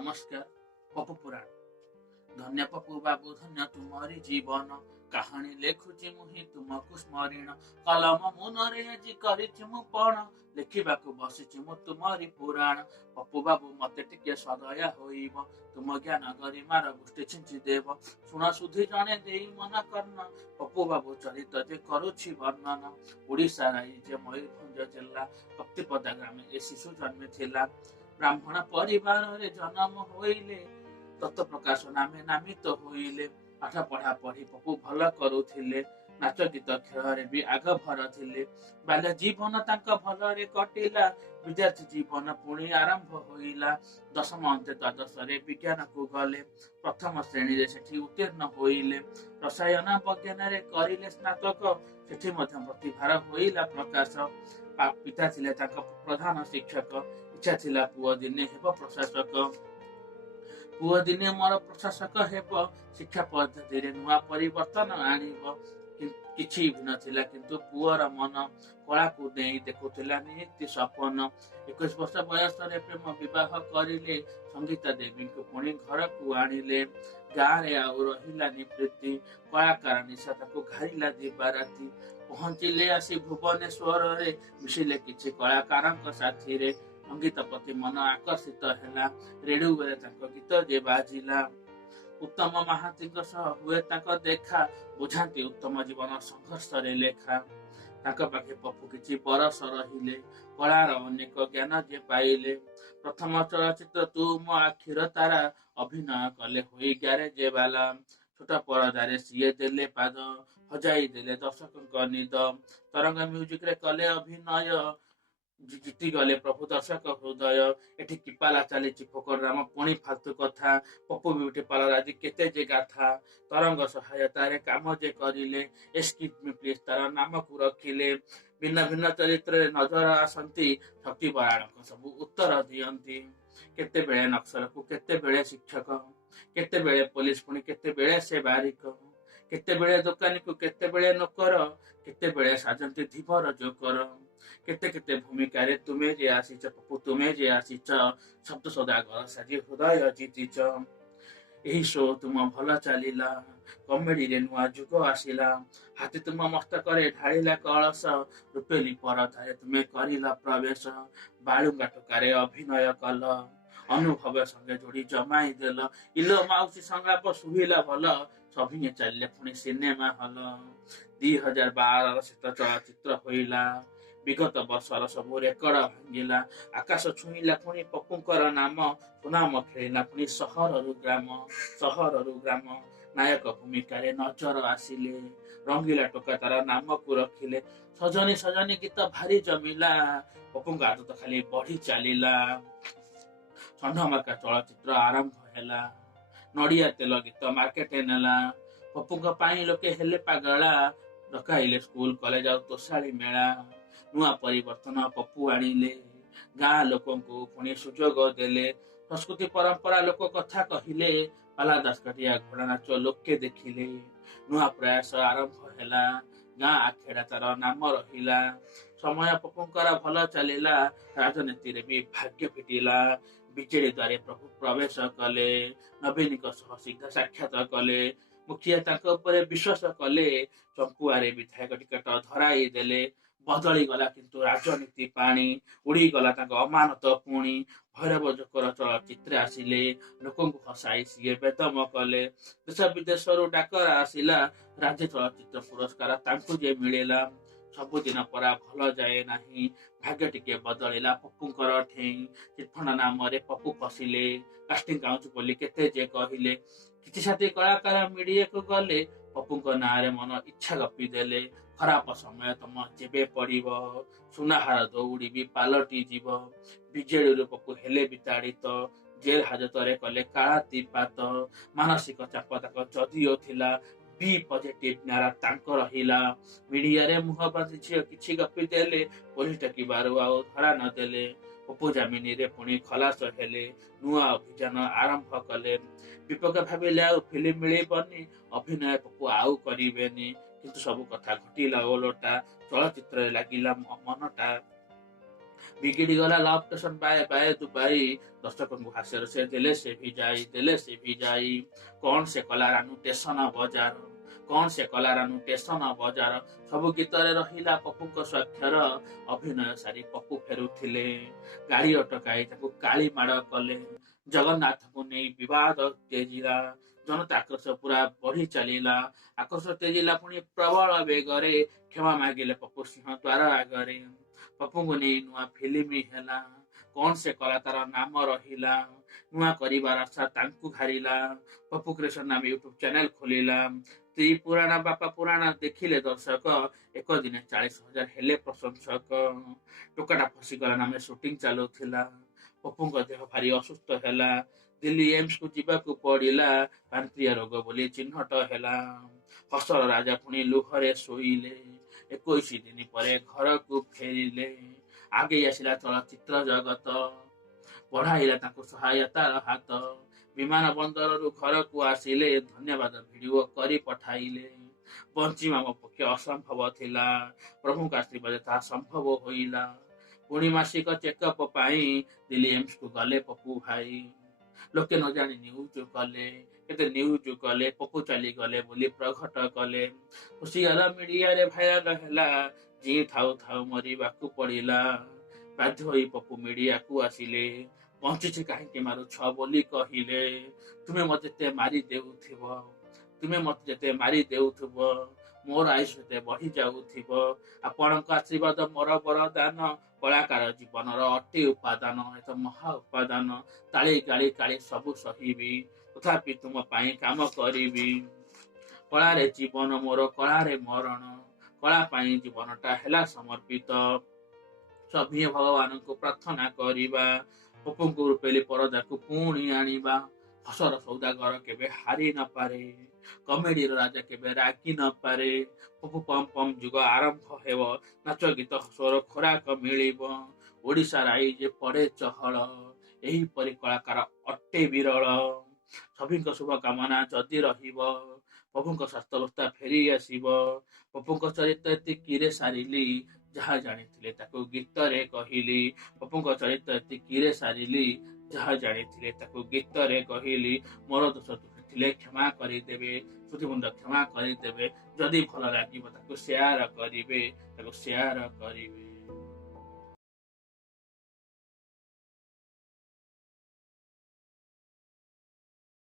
नमस्कार। पप्पू पुराण। धन्य पप्पू बाबू धन्य तुम्हारी जीवन कहानी लेखुची मुहि तुमको स्मरण कलम मुनरे आजी करिछि मु पण लेखिबाकू बसिछि मु तुम्हारी पुराण। पप्पू बाबू मते टिके सदया होइब तुम ज्ञान गरिमार गोष्ठी छिंची देव शुण सुधी जणे देई मन कर्ण। पप्पू बाबू चरित जे करुछि वर्णन ओडिशा राज्य मयूरभंज जिला कप्तिपदा ग्रामे ए शिशु जन्मे थिला। ब्राह्मण परिवार रे जन्म होइले तत्व प्रकाश नामे नामित होइले। पाठ पढ़ा पढ़ी पप्पू भल करुथिले नाच गीत खेल भी आग भर थिले। बाल्य जीवन तांका भलरे कटिला विद्यार्थी जीवन पुणी आरंभ होइला। दशम अंते द्वादश रे विज्ञान को गले प्रथम श्रेणी रे सेठी उत्तीर्ण होइले। रसायन विज्ञान रे करिले स्नातक सेठी मध्य प्रतिभार होइला प्रकाश। पिता थिले तांका प्रधान शिक्षक इच्छा थिला पुओ दिने हेब प्रशासक। पुओ दिने मोर प्रशासक हेब शिक्षा पद्धति रे नुआ परिवर्तन आनिब किछि भी नथिला किंतु पुओर मन कला को देई देखुथिला नित्य सपन। 21 वर्ष बयस रे प्रेम विवाह करिले संगीता देवी को पुणी घर को आनिले। गाँ रे आउ रहिला निवृत्ति कलाकार निशा ताको घारिला दिबाराती पहुंचिले आसी भुवनेश्वर रे मिशिले किछि कलाकार साथी रे संगीत प्रति मन आकर्षित हैला। रेडियो बेले तांको गीत जे बाजिला उत्तम महांती सह हुए तांको देखा बुझाती उत्तम जीवन संघर्ष रे लेखा। तांको पाखे पप्पू किछि बरस रहिले कलार अनेक ज्ञान जे पाइले। प्रथम चलचित्र तू मो आखिर तारा अभिनय कले होई ग्यारे जे बाला छोटा परदारे सिए देले पाद हजाई देले दर्शक निद। तरंग म्यूजिक रे कले अभिनय जीती गले प्रभु दर्शक हृदय। एठी किपाला चली फोकर राम पुणी फालतू कथा पप्पू ब्यूटी पार्लर आदि केते जे गाथा। तरंग सहायता रे काम जे करिले एस्किप मी प्लीज तार नाम को रखिले। भिन्न भिन्न चरित्र नजर आसंती शक्ति बराण को सब उत्तर दियंती। केते बेले नक्सल को केते बेले शिक्षक केते बेले पुलिस पुणी केते बेले से बारिक केते बेले दुकानी को केते बेले नौकर केते बेले साजंती धीवर जोकर। केते केते भूमिका रे तुमे जे आसीच पप्पू तुमे जे आसीच शब्द सौदागर साजी हृदय जीतीच। एही शो तुम भल चलिला कमेडी रे नुआ जुग आसिला। हाथी तुम मस्तक रे ढालिला कलश रुपेली परधारे तुमे करिला प्रवेश। बालुंगा टोकारे अभिनय कल अनुभव संगे जोड़ी जमाई देल। इलो माउसी संगाप सुहिला भल सभिने चलिले पुणी सिनेमा हल। 2012 श्रेष्ठ चलचित्र होइला विगत वर्षर सब रेकर्ड भांगिला। आकाश छुईला पुणी पप्पूंकर नाम सुनाम खेलिला पुणी सहररु ग्राम नायक भूमिका रे नजर आसिले। रंगीला टोका तार नाम को रखिले सजनी सजनी गीत भारी जमिला। पप्पूंका आदत खाली बढ़ी चलिला। षण्ढमाका चलचित्र आरंभ हैला नड़िया तेल गीत मार्केट नेला। पप्पूंका पाई लोके हेले पागला डकाइले स्कूल कॉलेज आउ तोषाली मेला। नुआ परिवर्तन पप्पू आनिले गाँ लोकों को पुणी सुजोग देले। संस्कृति परंपरा लोक कथा कहिले पाला दासकाठिया घोड़ा नाच लोके देखिले। नुआ प्रयास आरंभ हैला गाँ आखेड़ा तार नाम रहिला। समय पप्पूंकर भल चलिला राजनीति रे भी भाग्य फिटिला। बीजेडी द्वारे प्रभु प्रवेश कले नवीन सह शीघ्र साक्षात कले। मुखिया तांको उपरे विश्वास कले चंपुआरे विधायक टिकट धराई देले। बदली गला किंतु राजनीति पानी उड़ी गला तांको अमानत पुणी। भैरव जोकर चलचित्र आसिले लोकों को हसाई सीए बेदम कले। देश विदेश डाकर आसिला राज्य चलचित्र पुरस्कार तांको जे मिलेला। सबुदिन परा भल जाए नाही भाग्य टिके बदलिला पप्पूंकर ठेई। चिटफंड नाम रे पप्पू पसिले कास्टिंग काउंच बोली केते जे कहिले। किछि साथी कलाकार मीडिया को गले पप्पूंक नाँ रे मन इच्छा गपी देले। खराब समय तम जेबे पड़िब सुनाहार दौड़ी भी पालटी जीव। बीजेडी पप्पू हेले विताड़ित जेल हाजत रे कले कालातीपात। मानसिक चाप ताक जदिओ थिला बी पॉजिटिव नारा तांको रहिला। मीडिया रे मुह बांधी झियो किछि गपी देले पुलिस टकीबारु आउ धरा न देले। पप्पू जामिनी रे पुणी खलास हेले नुआ अभियान आरंभ कले। विपक्ष भाविले आउ फिल्म मिलिबनी अभिनय पप्पू आउ करिबेनी किंतु सब कथा घटिला ओलटा चलचित्र लागिला मनटा। ବିଗିଡି ଗଲା love station bye bye Dubai. ଦର୍ଶକଙ୍କୁ ହାସ୍ୟରେ ସେ ଦେଲେ ସେ ଭିଜାଇ। କଣ ସେ କଲା ରାନୁ ଷ୍ଟେସନ ବଜାର, କଣ ସେ କଲା ରାନୁ ଷ୍ଟେସନ ବଜାର। ସବୁ ଗୀତରେ ରହିଲା ପପୁଙ୍କ ସ୍ୱାକ୍ଷର। ଅଭିନୟ ସାରି ପପୁ ଫେରୁଥିଲେ, ଗାଡି ଅଟକାଇ ତାକୁ କାଳି ମାଡ କଲେ। ଜଗନ୍ନାଥଙ୍କୁ ନେଇ ବିବାଦ ତେଜିଲା, ଜନତା ଆକ୍ରୋଶ ପୁରା ବଢି ଚାଲିଲା। ଆକ୍ରୋଶ ତେଜିଲା ପୁଣି ପ୍ରବଳ ବେଗରେ, କ୍ଷମା ମାଗିଲେ ପପୁ ସିଂହ ଦ୍ୱାର ଆଗରେ। ପପୁଙ୍କୁ ନେଇ ନୂଆ ଫିଲ୍ମ ହେଲା, କଣ ସେ କଲା ତାର ନାମ ରହିଲା। ନୂଆ କରିବାର ଆଶା ତାଙ୍କୁ ଘାରିଲା, ପପୁ କ୍ରିଏସନ ନାମେ ୟୁଟ୍ୟୁବ ଚ୍ୟାନେଲ ଖୋଲିଲା। ସ୍ତ୍ରୀ ପୁରାଣା ବାପା ପୁରାଣା ଦେଖିଲେ ଦର୍ଶକ, ଏକ ଦିନେ 40,000 ହେଲେ ପ୍ରଶଂସକ। ଟୋକାଟା ଫସିଗଲା ନାମେ ସୁଟିଂ ଚାଲୁଥିଲା, ପପୁଙ୍କ ଦେହ ଭାରି ଅସୁସ୍ଥ ହେଲା। ଦିଲ୍ଲୀ ଏମ୍ସକୁ ଯିବାକୁ ପଡିଲା, ପାନକ୍ରିଆ ରୋଗ ବୋଲି ଚିହ୍ନଟ ହେଲା। ହସର ରାଜା ପୁଣି ଲୁହରେ ଶୋଇଲେ, 21 ଦିନ ପରେ ଘରକୁ ଫେରିଲେ। ଆଗେଇ ଆସିଲା ଚଳଚ୍ଚିତ୍ର ଜଗତ, ବଢାଇଲା ତାଙ୍କୁ ସହାୟତାର ହାତ। ବିମାନ ବନ୍ଦରରୁ ଘରକୁ ଆସିଲେ, ଧନ୍ୟବାଦ ଭିଡିଓ କରି ପଠାଇଲେ। ବଞ୍ଚିବା ମୋ ପକ୍ଷେ ଅସମ୍ଭବ ଥିଲା, ପ୍ରଭୁଙ୍କ ଆଶୀର୍ବାଦ ତାହା ସମ୍ଭବ ହୋଇଲା। ପୁଣି ମାସିକ ଚେକଅପ ପାଇଁ ଦିଲ୍ଲୀ ଏମ୍ସକୁ ଗଲେ ପପୁ ଭାଇ। ଲୋକେ ନ ଜାଣି ନ୍ୟୁଜ କଲେ, କେତେ ନ୍ୟୁଜ କଲେ, ପପୁ ଚାଲିଗଲେ ବୋଲି ପ୍ରଘଟ କଲେ। ଖୁସିଗଲା ମିଡିଆରେ ଭାଇରାଲ ହେଲା, ଯିଏ ଥାଉ ଥାଉ ମରିବାକୁ ପଡିଲା। ବାଧ୍ୟ ହୋଇ ପପୁ ମିଡିଆକୁ ଆସିଲେ, ବଞ୍ଚିଛି କାହିଁକି ମାରୁଛ ବୋଲି କହିଲେ। ତୁମେ ମତେ ଯେତେ ମାରି ଦେଉଥିବ, ମୋର ଆୟୁଷ ସେତେ ବଢି ଯାଉଥିବ। ଆପଣଙ୍କ ଆଶୀର୍ବାଦ ମୋର ବରଦାନ, କଳାକାର ଜୀବନର ଅତି ଉପାଦାନ। ଏ ତ ମହା ଉପାଦାନ, ତାଳି ଗାଳି କାଳି ସବୁ ସହିବି, ତଥାପି ତୁମ ପାଇଁ କାମ କରିବି। କଳାରେ ଜୀବନ ମୋର କଳାରେ ମରଣ, କଳା ପାଇଁ ଜୀବନଟା ହେଲା ସମର୍ପିତ। ସଭିଏ ଭଗବାନଙ୍କୁ ପ୍ରାର୍ଥନା କରିବା, ପପୁଙ୍କୁ ରୂପେଲି ପରଦାକୁ ପୁଣି ଆଣିବା। ହସର ସୌଦାଗର କେବେ ହାରି ନପାରେ, କମେଡିର ରାଜା କେବେ ରାଗି ନପାରେ। ପପୁ ପମ୍ ପମ୍ ଯୁଗ ଆରମ୍ଭ ହେବ, ନାଚ ଗୀତ ହସର ଖୋରାକ ମିଳିବ। ଓଡ଼ିଶା ରାଇଜେ ପଡେ ଚହଳ, ଏହିପରି କଳାକାର ଅଟେ ବିରଳ। ସଭିଙ୍କ ଶୁଭକାମନା ଯଦି ରହିବ, ପପୁଙ୍କ ସ୍ୱାସ୍ଥ୍ୟାବସ୍ଥା ଫେରି ଆସିବ। ପପୁଙ୍କ ଚରିତ୍ର ଏତିକିରେ ସାରିଲି, ଯାହା ଜାଣିଥିଲେ ତାକୁ ଗୀତରେ କହିଲି। ପପୁଙ୍କ ଚରିତ୍ର ଏତିକିରେ ସାରିଲି, ଯାହା ଜାଣିଥିଲେ ତାକୁ ଗୀତରେ କହିଲି। ମୋର ଦୋଷ ତ୍ରୁଟି ଥିଲେ କ୍ଷମା କରିଦେବେ, ଶ୍ରୁତିବୃନ୍ଦ କ୍ଷମା କରିଦେବେ। ଯଦି ଭଲ ଲାଗିବ ତାକୁ ସେୟାର କରିବେ।